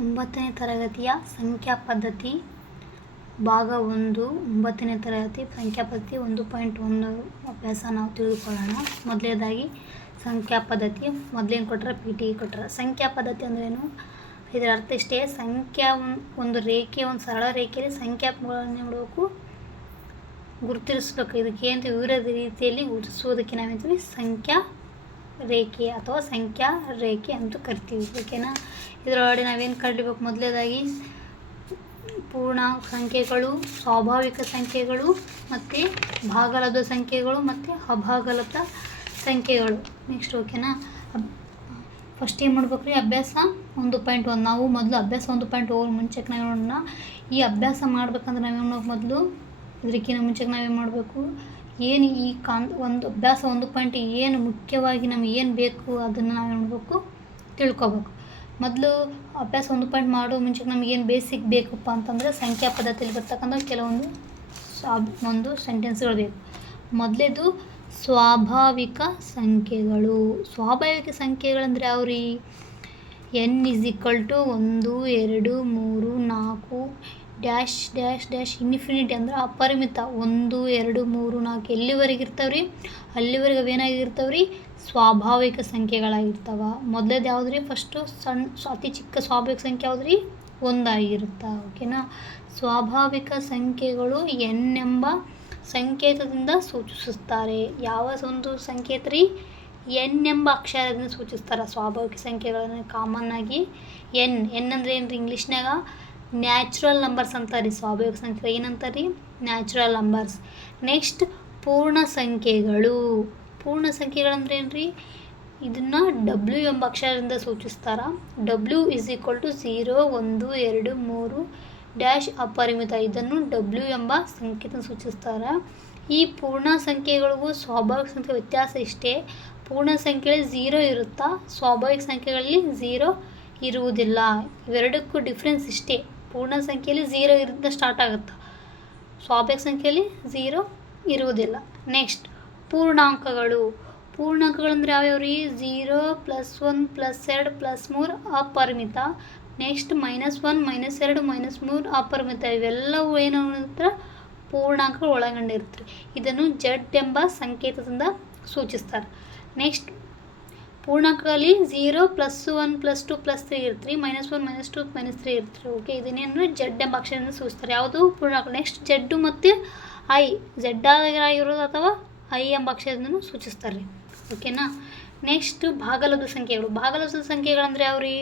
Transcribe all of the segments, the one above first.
9ನೇ ತರಗತಿಯ ಸಂಖ್ಯಾ ಪದ್ಧತಿ ಭಾಗ 1 9ನೇ ತರಗತಿ ಸಂಖ್ಯಾ ಪದ್ಧತಿ 1.1 ಅಭ್ಯಾಸ ನಾವು ತಿಳಿದುಕೊಳ್ಳೋಣ. ಮೊದಲನೇದಾಗಿ ಸಂಖ್ಯಾ ಪದ್ಧತಿ ಮೊದಲೇನು ಕೊಟ್ಟರೆ PTE ಕೊಟ್ಟರೆ. ಸಂಖ್ಯಾ ಪದ್ಧತಿ ಅಂದ್ರೇನು? ಇದರ ಅರ್ಥ ಇಷ್ಟೇ, ಸಂಖ್ಯಾ ಒಂದು ರೇಖೆ, ಒಂದು ಸರಳ ರೇಖೆಯಲ್ಲಿ ಸಂಖ್ಯಾಗಳನ್ನು ಮಾಡಬೇಕು, ಗುರುತಿಸಬೇಕು. ಇದಕ್ಕೆ ಅಂತ ವಿವಿಧ ರೀತಿಯಲ್ಲಿ ಗುರುತಿಸುವುದಕ್ಕೆ ನಾವೇಂತೀವಿ ಸಂಖ್ಯಾ ರೇಖೆ ಅಥವಾ ಸಂಖ್ಯಾ ರೇಖೆ ಅಂತ ಕರಿತೀವಿ. ಓಕೆನಾ? ಇದರೊಳಗಡೆ ನಾವೇನು ಕಲಿಬೇಕು? ಮೊದಲನೇದಾಗಿ ಪೂರ್ಣ ಸಂಖ್ಯೆಗಳು, ಸ್ವಾಭಾವಿಕ ಸಂಖ್ಯೆಗಳು, ಮತ್ತು ಭಾಗಲಬ್ಧ ಸಂಖ್ಯೆಗಳು ಮತ್ತು ಅಭಾಗಲಬ್ಧ ಸಂಖ್ಯೆಗಳು. ನೆಕ್ಸ್ಟ್ ಓಕೆನಾ? ಫಸ್ಟ್ ಏನು ಮಾಡ್ಬೇಕು ರೀ? ಅಭ್ಯಾಸ 1.1. ನಾವು ಮೊದಲು ಅಭ್ಯಾಸ 1.1 ಮುಂಚೆಗೆ ನಾವು ನೋಡೋಣ. ಈ ಅಭ್ಯಾಸ ಮಾಡ್ಬೇಕಂದ್ರೆ ನಾವೇನು ಮಾಡ್ಬೇಕು? ಮೊದಲು ಇದಕ್ಕಿಂತ ಮುಂಚೆಗೆ ನಾವೇನು ಮಾಡಬೇಕು? ಏನು ಈ ಒಂದು ಅಭ್ಯಾಸ 1. ಏನು ಮುಖ್ಯವಾಗಿ ನಮಗೆ ಏನು ಬೇಕು ಅದನ್ನು ನಾವು ನೋಡಬೇಕು, ತಿಳ್ಕೊಬೇಕು. ಮೊದಲು ಅಭ್ಯಾಸ 1 ಮಾಡೋ ಮುಂಚೆಗೆ ನಮಗೇನು ಬೇಸಿಕ್ ಬೇಕಪ್ಪ ಅಂತಂದರೆ ಸಂಖ್ಯಾ ಪದ್ಧತಿಯಲ್ಲಿ ಬರ್ತಕ್ಕಂಥ ಕೆಲವೊಂದು ಸೆಂಟೆನ್ಸ್ಗಳು ಬೇಕು. ಮೊದಲೇದು ಸ್ವಾಭಾವಿಕ ಸಂಖ್ಯೆಗಳು. ಸ್ವಾಭಾವಿಕ ಸಂಖ್ಯೆಗಳಂದರೆ ಯಾವ ರೀ? n = 1 2 3 4 dash dash dash infinity ಅಂದರೆ ಅಪರಿಮಿತ. 1 2 3 4 ಎಲ್ಲಿವರೆಗೆ ಇರ್ತಾವ್ರಿ? ಅಲ್ಲಿವರೆಗೆ ಅವೇನಾಗಿರ್ತಾವ್ರಿ? ಸ್ವಾಭಾವಿಕ ಸಂಖ್ಯೆಗಳಾಗಿರ್ತಾವ. ಮೊದಲೇದು ಯಾವ್ದು ರೀ? ಫಸ್ಟು ಅತಿ ಚಿಕ್ಕ ಸ್ವಾಭಾವಿಕ ಸಂಖ್ಯೆ ಯಾವ್ದು ರೀ? 1 ಆಗಿರುತ್ತೆ. ಓಕೆನಾ? ಸ್ವಾಭಾವಿಕ ಸಂಖ್ಯೆಗಳು n ಎಂಬ ಸಂಕೇತದಿಂದ ಸೂಚಿಸುತ್ತಾರೆ. ಯಾವ ಒಂದು ಸಂಕೇತ ರೀ? n ಎಂಬ ಅಕ್ಷರದಿಂದ ಸೂಚಿಸ್ತಾರೆ ಸ್ವಾಭಾವಿಕ ಸಂಖ್ಯೆಗಳನ್ನು. ಕಾಮನ್ ಆಗಿ n ಅಂದರೆ ಏನು ರೀ? ಇಂಗ್ಲೀಷ್ನಾಗ ನ್ಯಾಚುರಲ್ ನಂಬರ್ಸ್ ಅಂತಾರೆ. ಸ್ವಾಭಾವಿಕ ಸಂಖ್ಯೆ ಏನಂತಾರೆ? Natural numbers. ನೆಕ್ಸ್ಟ್ ಪೂರ್ಣ ಸಂಖ್ಯೆಗಳು. ಪೂರ್ಣ ಸಂಖ್ಯೆಗಳಂದ್ರೆ ಏನು ರೀ? ಇದನ್ನು W ಎಂಬ ಅಕ್ಷರದಿಂದ ಸೂಚಿಸ್ತಾರೆ. W = 0 1 2 3 ಡ್ಯಾಶ್ ಅಪರಿಮಿತ. ಇದನ್ನು W ಎಂಬ ಸಂಕೇತ ಸೂಚಿಸ್ತಾರೆ. ಈ ಪೂರ್ಣ ಸಂಖ್ಯೆಗಳಿಗೂ ಸ್ವಾಭಾವಿಕ ಸಂಖ್ಯೆ ವ್ಯತ್ಯಾಸ ಇಷ್ಟೇ. ಪೂರ್ಣ ಸಂಖ್ಯೆಯಲ್ಲಿ 0 ಇರುತ್ತಾ, ಸ್ವಾಭಾವಿಕ ಸಂಖ್ಯೆಗಳಲ್ಲಿ 0 ಇರುವುದಿಲ್ಲ. ಇವೆರಡಕ್ಕೂ ಡಿಫ್ರೆನ್ಸ್ ಇಷ್ಟೇ. ಪೂರ್ಣ ಸಂಖ್ಯೆಯಲ್ಲಿ 0 ಇರಿಂದ ಸ್ಟಾರ್ಟ್ ಆಗುತ್ತೆ, ಸ್ವಾಭಾವಿಕ ಸಂಖ್ಯೆಯಲ್ಲಿ 0 ಇರುವುದಿಲ್ಲ. ನೆಕ್ಸ್ಟ್ ಪೂರ್ಣಾಂಕಗಳು. ಪೂರ್ಣಾಂಕಗಳಂದ್ರೆ ಯಾವ್ಯಾವ ರೀ? 0 +1 +2 +3 ಅಪರಿಮಿತ. ನೆಕ್ಸ್ಟ್ -1 -2 -3 ಅಪರಿಮಿತ. ಇವೆಲ್ಲವೂ ಏನಾಗುತ್ತೆ? ಪೂರ್ಣಾಂಕಗಳು ಒಳಗೊಂಡಿರ್ತಾರೆ. ಇದನ್ನು Z ಎಂಬ ಸಂಕೇತದಿಂದ ಸೂಚಿಸ್ತಾರೆ. ನೆಕ್ಸ್ಟ್ ಪೂರ್ಣಾಂಕಗಳಲ್ಲಿ 0 +1 +2 +3 ಇರ್ತೀರಿ, -1 -2 -3 ಇರ್ತೀರಿ. ಓಕೆ, ಇದನ್ನೇನು Z ಎಂಬ ಅಕ್ಷರದಿಂದ ಸೂಚಿಸ್ತಾರೆ. ಯಾವುದು? ಪೂರ್ಣಾಂಕ. ನೆಕ್ಸ್ಟ್ Z ಮತ್ತು I, Z ಆಗಿರೋದು ಅಥವಾ I ಎಂಬ ಅಕ್ಷರದಿಂದ ಸೂಚಿಸ್ತಾರೆ. ಓಕೆನಾ? ನೆಕ್ಸ್ಟ್ ಭಾಗಲಬ್ಧ ಸಂಖ್ಯೆಗಳು. ಭಾಗಲಬ್ಧ ಸಂಖ್ಯೆಗಳಂದರೆ ಯಾವ ರೀ?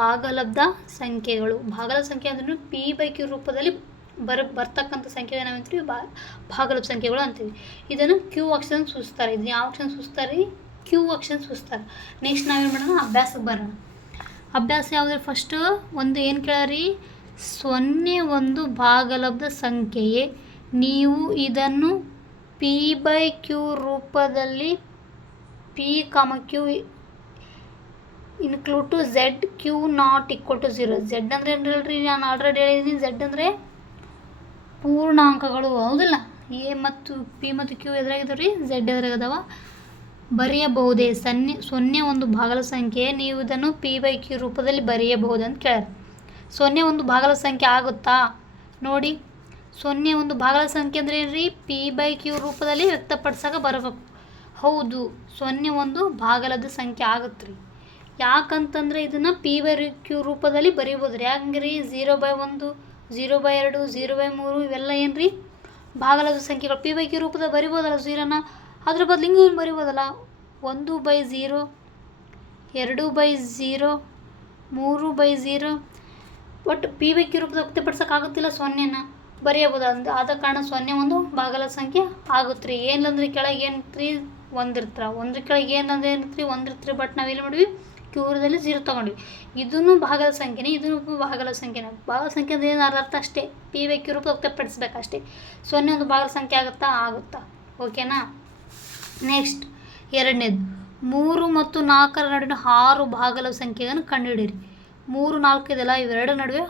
ಭಾಗಲಬ್ಧ ಸಂಖ್ಯೆಗಳು. ಭಾಗಲಬ್ಧ ಸಂಖ್ಯೆ ಅಂದ್ರೆ P/Q ರೂಪದಲ್ಲಿ ಬರ್ತಕ್ಕಂಥ ಸಂಖ್ಯೆ ನಾವಂತೀವಿ ಭಾಗಲಬ್ಧ ಸಂಖ್ಯೆಗಳು ಅಂತೀವಿ. ಇದನ್ನು Q ಅಕ್ಷರದಿಂದ ಸೂಚಿಸ್ತಾರೆ. ಇದನ್ನ ಯಾವ ಅಕ್ಷರ ಸೂಚಿಸ್ತಾರೆ? Q ಅಕ್ಷರ ಸೂಚಿಸ್ತಾರೆ. ನೆಕ್ಸ್ಟ್ ನಾವೇನು ಮಾಡೋಣ? ಅಭ್ಯಾಸಕ್ಕೆ ಬರೋಣ. ಅಭ್ಯಾಸ ಯಾವುದೇ? ಫಸ್ಟು ಒಂದು ಏನು ಕೇಳಾರಿ? 0 ಒಂದು ಭಾಗಲಬ್ಧ ಸಂಖ್ಯೆಯೇ, ನೀವು ಇದನ್ನು P/Q ರೂಪದಲ್ಲಿ P, Q include to Z Q ≠ 0. Z ಅಂದರೆ ಏನು ಹೇಳ್ರಿ? ನಾನು ಆಲ್ರೆಡಿ ಹೇಳಿದ್ದೀನಿ. Z ಅಂದರೆ ಪೂರ್ಣಾಂಕಗಳು, ಹೌದಿಲ್ಲ? A ಮತ್ತು P ಮತ್ತು Q ಎದುರಾಗಿದ್ದಾವೆ ರೀ, Z ಎದುರಾಗದವ. ಬರೆಯಬಹುದೇ? 0 ಒಂದು ಭಾಗಲಬ್ಧ ಸಂಖ್ಯೆ, ನೀವು ಇದನ್ನು P/Q ರೂಪದಲ್ಲಿ ಬರೆಯಬಹುದು ಅಂತ ಕೇಳ್ಯಾರ. 0 ಒಂದು ಭಾಗಲಬ್ಧ ಸಂಖ್ಯೆ ಆಗುತ್ತಾ? ನೋಡಿ, 0 ಒಂದು ಭಾಗಲಬ್ಧ ಸಂಖ್ಯೆ ಅಂದರೆ ಏನು ರೀ? P/Q ರೂಪದಲ್ಲಿ ವ್ಯಕ್ತಪಡಿಸೋಕೆ ಬರಬೇಕು. ಹೌದು, 0 ಒಂದು ಭಾಗಲಬ್ಧ ಸಂಖ್ಯೆ ಆಗುತ್ತೆ ರೀ. ಯಾಕಂತಂದರೆ ಇದನ್ನು P/Q ರೂಪದಲ್ಲಿ ಬರೀಬೋದು ರೀ. ಯಾಕಂದ್ರೆ ರೀ 0/1 0/2 0/3 ಇವೆಲ್ಲ ಏನು ರೀ? ಭಾಗಲಬ್ಧ ಸಂಖ್ಯೆಗಳು. P/Q ರೂಪದಲ್ಲಿ ಬರಿಬೋದಲ್ಲ 0ನ. ಅದ್ರ ಬದಲು ಹಿಂಗೂ ಬರಿಬೋದಲ್ಲ, 1/0 2/0 3/0. ಒಟ್ಟು P/Q ರೂಪದಲ್ಲಿ ವ್ಯಕ್ತಪಡಿಸೋಕ್ಕಾಗುತ್ತಿಲ್ಲ 0ನ, ಬರೆಯಬಹುದು. ಆದ ಕಾರಣ 0 ಒಂದು ಭಾಗಲಬ್ಧ ಸಂಖ್ಯೆ ಆಗುತ್ತೆ ರೀ. ಏನಂದ್ರೆ ಕೆಳಗೆ ಏನು ರೀ? 1 ಇರ್ತಾರೆ. 1 ಕೆಳಗೆ ಏನಂದ್ರೆ ಏನಿರ್ತೀರಿ? 1 ಇರ್ತೀರಿ. ಬಟ್ ನಾವೇನು ಮಾಡಿವಿ? Qದಲ್ಲಿ 0 ತೊಗೊಂಡ್ವಿ. ಇದನ್ನು ಭಾಗಲಬ್ಧ ಸಂಖ್ಯೆನೇ, ಇದನ್ನು ಭಾಗಲಬ್ಧ ಸಂಖ್ಯೆನೇ. ಭಾಗಲಬ್ಧ ಸಂಖ್ಯೆ ಅಂದ್ರೆ ಏನು ಅರ್ಥ? ಅಷ್ಟೇ, P/Q ರೂಪ ವ್ಯಕ್ತಪಡಿಸ್ಬೇಕು ಅಷ್ಟೇ. 0 ಒಂದು ಭಾಗಲಬ್ಧ ಸಂಖ್ಯೆ ಆಗುತ್ತಾ? ಓಕೆನಾ? ನೆಕ್ಸ್ಟ್ ಎರಡನೇದು 3 ಮತ್ತು 4ರ ನಡುವಿನ 6 ಭಾಗಲಬ್ಧ ಸಂಖ್ಯೆಯನ್ನು ಕಂಡುಹಿಡಿಯಿರಿ. 3 4 ಇದೆಲ್ಲ, ಇವೆರಡರ ನಡುವೆ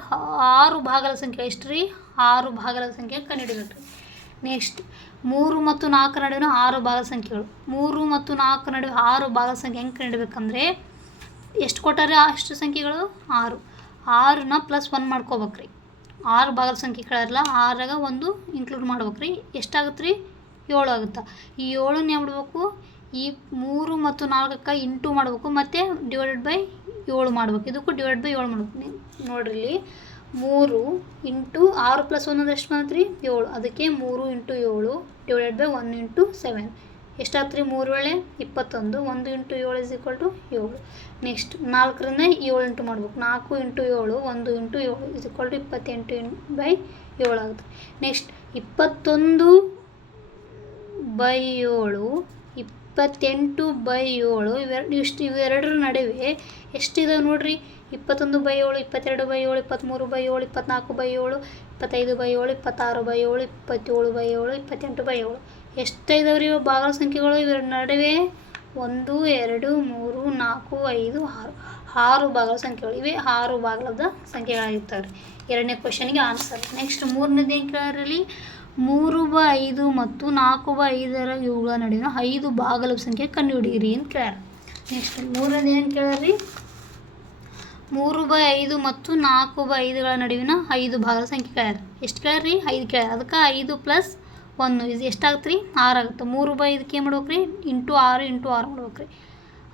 6 ಭಾಗಲಬ್ಧ ಸಂಖ್ಯೆ. ಎಷ್ಟು ರೀ? 6 ಭಾಗಲಬ್ಧ ಸಂಖ್ಯೆಯನ್ನು ಕಂಡುಹಿಡಿಬೇಕು. ನೆಕ್ಸ್ಟ್ 3 ಮತ್ತು 4ರ ನಡುವಿನ 6 ಭಾಗಲಬ್ಧ ಸಂಖ್ಯೆಗಳು. 3 ಮತ್ತು 4ರ ನಡುವೆ 6 ಭಾಗಲಬ್ಧ ಸಂಖ್ಯೆ ಹೆಂಗೆ ಕಂಡುಹಿಡಬೇಕಂದ್ರೆ, ಎಷ್ಟು ಕೊಟ್ಟಾರೆ ಅಷ್ಟು ಸಂಖ್ಯೆಗಳು? 6. 6ನ +1 ಮಾಡ್ಕೋಬೇಕ್ರಿ. 6 ಭಾಗದ ಸಂಖ್ಯೆಗಳಲ್ಲ, 6ರಾಗ 1 ಇನ್ಕ್ಲೂಡ್ ಮಾಡ್ಬೇಕ್ರಿ. ಎಷ್ಟಾಗುತ್ತೆ ರೀ? 7 ಆಗುತ್ತೆ. ಈ 7ನ್ನ ಏನು ಮಾಡಬೇಕು, ಈ 3 ಮತ್ತು 4ಕ್ಕೆ ಇಂಟು ಮಾಡಬೇಕು, ಮತ್ತು ಡಿವೈಡೆಡ್ ಬೈ 7 ಮಾಡ್ಬೇಕು. ಇದಕ್ಕೂ ಡಿವೈಡೆಡ್ ಬೈ 7 ಮಾಡ್ಬೇಕು. ನೋಡಿರಿ ಇಲ್ಲಿ 3 ಇಂಟು 6 + 1 ಅಂದ್ರೆ ಎಷ್ಟು ಬಂತು ರೀ? 7. ಅದಕ್ಕೆ 3 × 7 ಡಿವೈಡೆಡ್ ಬೈ 1 × 7 ಎಷ್ಟಾಗ್ತು ರೀ? 3 × 7 21. 1 × 7 = 7. ನೆಕ್ಸ್ಟ್ 4ರಿಂದ 7 ಇಂಟು ಮಾಡ್ಬೇಕು. 4 × 7 1 × 7 28/7 ಆಗುತ್ತೆ. ನೆಕ್ಸ್ಟ್ 21/7 28/7 ಇವೆರಡರ ನಡುವೆ ಎಷ್ಟಿದಾವೆ ನೋಡಿರಿ? 21/7 22/7 23/7 24/7 25/7 26/7 27/7 28/7 ಎಷ್ಟಿದಾವೆ ರೀ ಭಾಗದ ಸಂಖ್ಯೆಗಳು? ಇವೆರ ನಡುವೆ 1 2 3 4 5 6 ಭಾಗದ ಸಂಖ್ಯೆಗಳು. ಇವೆ 6 ಭಾಗದ ಸಂಖ್ಯೆಗಳಾಗಿರ್ತವೆ ರೀ. ಎರಡನೇ ಕ್ವಶನ್ಗೆ ಆನ್ಸರ್. ನೆಕ್ಸ್ಟ್ 3ನೇದು ಏನು ಕೇಳಾರಲ್ಲಿ? 3/5 ಮತ್ತು 4/5 ಇವುಗಳ ನಡುವಿನ 5 ಭಾಗಲಬ್ಧ ಸಂಖ್ಯೆ ಕಂಡುಹಿಡಿಯಿರಿ ಅಂತ ಕೇಳ್ಯಾರ. ನೆಕ್ಸ್ಟ್ 3ನೇದು ಏನು ಕೇಳ್ಯಾರಿ? 3/5 ಮತ್ತು 4/5ಗಳ ನಡುವಿನ 5 ಭಾಗದ ಸಂಖ್ಯೆ ಕೇಳ್ಯಾರ. ಎಷ್ಟು ಕೇಳ್ಯಾರ? 5 ಕೇಳ್ಯಾರ. ಅದಕ್ಕೆ 5 + 1 ಇದು ಎಷ್ಟಾಗುತ್ತೆ ರೀ? 6 ಆಗುತ್ತೆ. 3/5ಕ್ಕೆ ಏನು ಮಾಡ್ಬೇಕು ರೀ? ಇಂಟು 6 × 6 ಮಾಡ್ಬೇಕು ರೀ.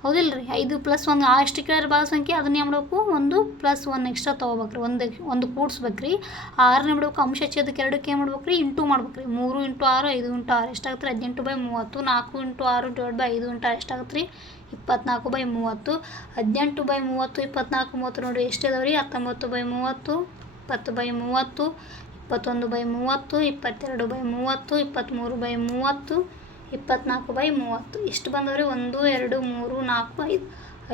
ಹೌದಿಲ್ಲ ರೀ? 5 + 1 ಎಷ್ಟು ಕೇಳ್ಯಾರ ಭಾಗ ಸಂಖ್ಯೆ, ಅದನ್ನ ಏನು ಮಾಡಬೇಕು? 1 + 1 ಎಕ್ಸ್ಟ್ರಾ ತೊಗೋಬೇಕು ರೀ. ಒಂದು ಕೂಡಿಸ್ಬೇಕು ರೀ. 6ನೇ ಮಾಡ್ಬೇಕು, ಅಂಶ ಛೇದಕ್ಕೆ 2ಕ್ಕೆ ಏನು ಮಾಡ್ಬೇಕು ರೀ? ಇಂಟು ಮಾಡ್ಬೇಕು ರೀ. 3 × 6 5 × 6 ಎಷ್ಟಾಗುತ್ತೆ ರೀ? 18/30. 4 × 6 / 5 × 6 ಎಷ್ಟಾಗುತ್ತೆ ರೀ? 24/30. 18/30 24/30 ನೋಡಿರಿ ಎಷ್ಟಿದಾವೆ ರೀ? 19/30 20/30 21/30 22/30 23/30 24/30 ಎಷ್ಟು ಬಂದವ್ರಿ? 1 2 3 4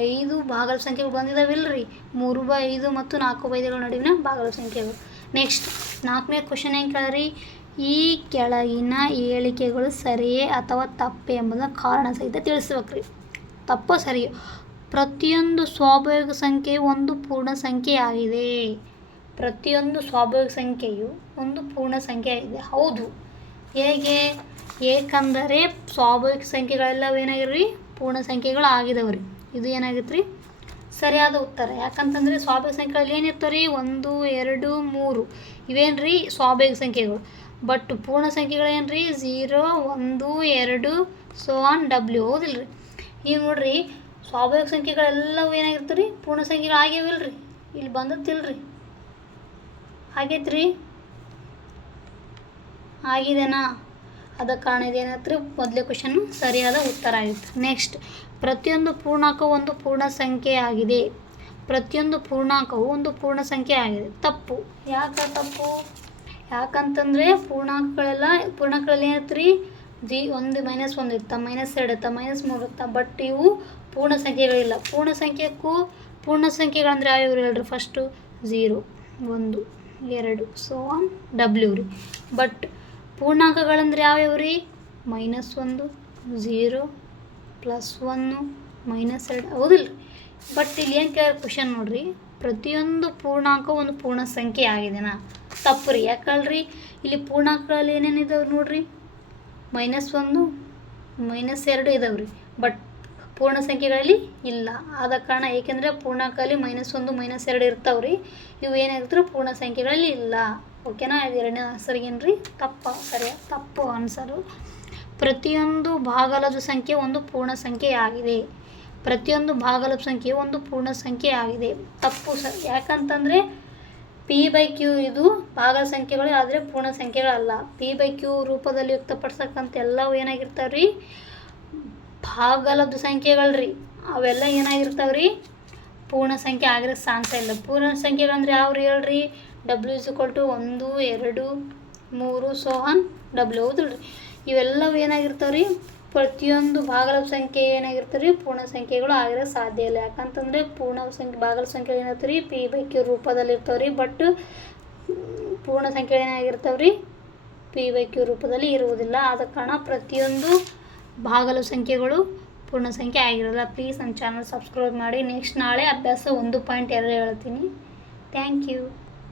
5 ಭಾಗದ ಸಂಖ್ಯೆಗಳು ಬಂದಿದ್ದಾವಿಲ್ಲ ರೀ? 3/5 ಮತ್ತು 4/5ಗಳ ನಡುವಿನ ಭಾಗದ ಸಂಖ್ಯೆಗಳು. ನೆಕ್ಸ್ಟ್ 4ನೇ ಕ್ವಶನ್ ಏನು ಕೇಳ್ಯಾರಿ? ಈ ಕೆಳಗಿನ ಹೇಳಿಕೆಗಳು ಸರಿಯೇ ಅಥವಾ ತಪ್ಪೇ ಎಂಬುದನ್ನು ಕಾರಣ ಸಹಿತ ತಿಳಿಸ್ಬೇಕು ರೀ. ತಪ್ಪೋ ಸರಿಯೋ? ಪ್ರತಿಯೊಂದು ಸ್ವಾಭಾವಿಕ ಸಂಖ್ಯೆಯು ಒಂದು ಪೂರ್ಣ ಸಂಖ್ಯೆಯಾಗಿದೆ. ಪ್ರತಿಯೊಂದು ಸ್ವಾಭಾವಿಕ ಸಂಖ್ಯೆಯು ಒಂದು ಪೂರ್ಣ ಸಂಖ್ಯೆಯಾಗಿದೆ. ಹೌದು. ಹೇಗೆ? ಏಕೆಂದರೆ ಸ್ವಾಭಾವಿಕ ಸಂಖ್ಯೆಗಳೆಲ್ಲವೂ ಏನಾಗಿರ್ರಿ? ಪೂರ್ಣ ಸಂಖ್ಯೆಗಳು ಆಗಿದಾವೆ ರೀ. ಇದು ಏನಾಗಿತ್ತು ರೀ? ಸರಿಯಾದ ಉತ್ತರ. ಯಾಕಂತಂದರೆ ಸ್ವಾಭಾವಿಕ ಸಂಖ್ಯೆಗಳಲ್ಲಿ ಏನಿರ್ತಾವೆ ರೀ? 1 2 3 ಇವೇನು ರೀ? ಸ್ವಾಭಾವಿಕ ಸಂಖ್ಯೆಗಳು. ಬಟ್ ಪೂರ್ಣ ಸಂಖ್ಯೆಗಳೇನು ರೀ? 0 1 2 W. ಹೌದಿಲ್ಲ ರೀ? ಈಗ ನೋಡಿರಿ ಸ್ವಾಭಾವಿಕ ಸಂಖ್ಯೆಗಳೆಲ್ಲವೂ ಏನಾಗಿರ್ತಾರೆ ರೀ? ಪೂರ್ಣ ಸಂಖ್ಯೆಗಳು ಆಗ್ಯಾವಿಲ್ಲ ರೀ? ಇಲ್ಲಿ ಬಂದತ್ತಿಲ್ಲ ರೀ? ಆಗೈತೆ ರೀ? ಆಗಿದೆನಾ? ಅದಕ್ಕೆ ಕಾರಣ ಇದೇನಾಯ್ತು ರೀ? ಮೊದಲೇ ಕ್ವಶನ್ನು ಸರಿಯಾದ ಉತ್ತರ ಆಗಿತ್ತು. ನೆಕ್ಸ್ಟ್ ಪ್ರತಿಯೊಂದು ಪೂರ್ಣಾಂಕವು ಒಂದು ಪೂರ್ಣ ಸಂಖ್ಯೆಯಾಗಿದೆ. ಪ್ರತಿಯೊಂದು ಪೂರ್ಣಾಂಕವು ಒಂದು ಪೂರ್ಣ ಸಂಖ್ಯೆ ಆಗಿದೆ. ತಪ್ಪು. ಯಾಕೆ ತಪ್ಪು? ಯಾಕಂತಂದರೆ ಪೂರ್ಣಾಂಕಗಳಲ್ಲಿ ಏನಾಯ್ತು ರೀ? 1 - 1 ಇರ್ತಾ, -2 ಇರ್ತಾ, -3 ಇರ್ತಾ. ಬಟ್ ಇವು ಪೂರ್ಣ ಸಂಖ್ಯೆಗಳಿಲ್ಲ. ಪೂರ್ಣ ಸಂಖ್ಯೆಗಳಂದ್ರೆ ಯಾವ್ಯಾವ ಹೇಳ್ರಿ? ಫಸ್ಟು 0 1 2 W ರೀ. ಬಟ್ ಪೂರ್ಣಾಂಕಗಳಂದ್ರೆ ಯಾವ್ಯಾವ ರೀ? -1 0 +1 -2. ಹೌದಿಲ್ಲ? ಬಟ್ ಇಲ್ಲಿ ಏನು ಕೇಳ ಕ್ವಶನ್ ನೋಡ್ರಿ, ಪ್ರತಿಯೊಂದು ಪೂರ್ಣಾಂಕ ಒಂದು ಪೂರ್ಣ ಸಂಖ್ಯೆ ಆಗಿದೆನಾ? ತಪ್ಪು ರೀ. ಯಾಕಲ್ರಿ? ಇಲ್ಲಿ ಪೂರ್ಣಾಂಕಗಳಲ್ಲಿ ಏನೇನಿದಾವೆ ನೋಡ್ರಿ? -1 -2 ಇದಾವೆ ರೀ. ಬಟ್ ಪೂರ್ಣ ಸಂಖ್ಯೆಗಳಲ್ಲಿ ಇಲ್ಲ. ಆದ ಕಾರಣ ಏಕೆಂದರೆ ಪೂರ್ಣಾಂಕದಲ್ಲಿ -1 -2 ಇರ್ತಾವೆ ರೀ. ಇವು ಏನಾಗಿರ್ತಾರೆ? ಪೂರ್ಣ ಸಂಖ್ಯೆಗಳಲ್ಲಿ ಇಲ್ಲ. ಓಕೆನಾ? ಇದು ಎರಡನೇ ಆನ್ಸರ್ಗೇನು ರೀ? ತಪ್ಪು ಆನ್ಸರು. ಪ್ರತಿಯೊಂದು ಭಾಗಲಬ್ಧ ಸಂಖ್ಯೆ ಒಂದು ಪೂರ್ಣ ಸಂಖ್ಯೆಯಾಗಿದೆ. ಪ್ರತಿಯೊಂದು ಭಾಗಲಬ್ಧ ಸಂಖ್ಯೆ ಒಂದು ಪೂರ್ಣ ಸಂಖ್ಯೆಯಾಗಿದೆ. ತಪ್ಪು ಯಾಕಂತಂದರೆ P/Q ಇದು ಭಾಗದ ಸಂಖ್ಯೆಗಳು, ಆದರೆ ಪೂರ್ಣ ಸಂಖ್ಯೆಗಳಲ್ಲ. P/Q ರೂಪದಲ್ಲಿ ವ್ಯಕ್ತಪಡಿಸಕ್ಕಂಥ ಎಲ್ಲವೂ ಏನಾಗಿರ್ತಾವೆ ರೀ? ಭಾಗಲಬ್ಧ ಸಂಖ್ಯೆಗಳು ರೀ. ಅವೆಲ್ಲ ಏನಾಗಿರ್ತಾವೆ ರೀ? ಪೂರ್ಣ ಸಂಖ್ಯೆ ಆಗಿರೋಕ್ಕೆ ಚಾನ್ಸ ಇಲ್ಲ. ಪೂರ್ಣ ಸಂಖ್ಯೆಗಳಂದ್ರೆ ಯಾವ್ರಿ ಹೇಳ್ರಿ? W = 1 2 3 W. ಹೌದಿಲ್ಲ ರೀ? ಇವೆಲ್ಲವೂ ಏನಾಗಿರ್ತಾವೆ ರೀ? ಪ್ರತಿಯೊಂದು ಭಾಗಲಬ್ಧ ಸಂಖ್ಯೆ ಏನಾಗಿರ್ತಾರೆ ರೀ? ಪೂರ್ಣ ಸಂಖ್ಯೆಗಳು ಆಗಿರೋಕ್ಕೆ ಸಾಧ್ಯ ಇಲ್ಲ. ಯಾಕಂತಂದರೆ ಭಾಗಲಬ್ಧ ಸಂಖ್ಯೆ ಏನಾಗ್ತವೆ ರೀ? P/Q ರೂಪದಲ್ಲಿ ಇರ್ತಾವೆ ರೀ. ಬಟ್ ಪೂರ್ಣ ಸಂಖ್ಯೆ ಏನಾಗಿರ್ತಾವೆ ರೀ? P/Q ರೂಪದಲ್ಲಿ ಇರುವುದಿಲ್ಲ. ಆದ ಕಾರಣ ಪ್ರತಿಯೊಂದು ಭಾಗಲಬ್ಧ ಸಂಖ್ಯೆಗಳು ಪೂರ್ಣ ಸಂಖ್ಯೆ ಆಗಿರೋಲ್ಲ. ಪ್ಲೀಸ್ ನಮ್ಮ ಚಾನಲ್ ಸಬ್ಸ್ಕ್ರೈಬ್ ಮಾಡಿ. ನೆಕ್ಸ್ಟ್ ನಾಳೆ ಅಭ್ಯಾಸ 1.2 ಹೇಳ್ತೀನಿ. Thank you.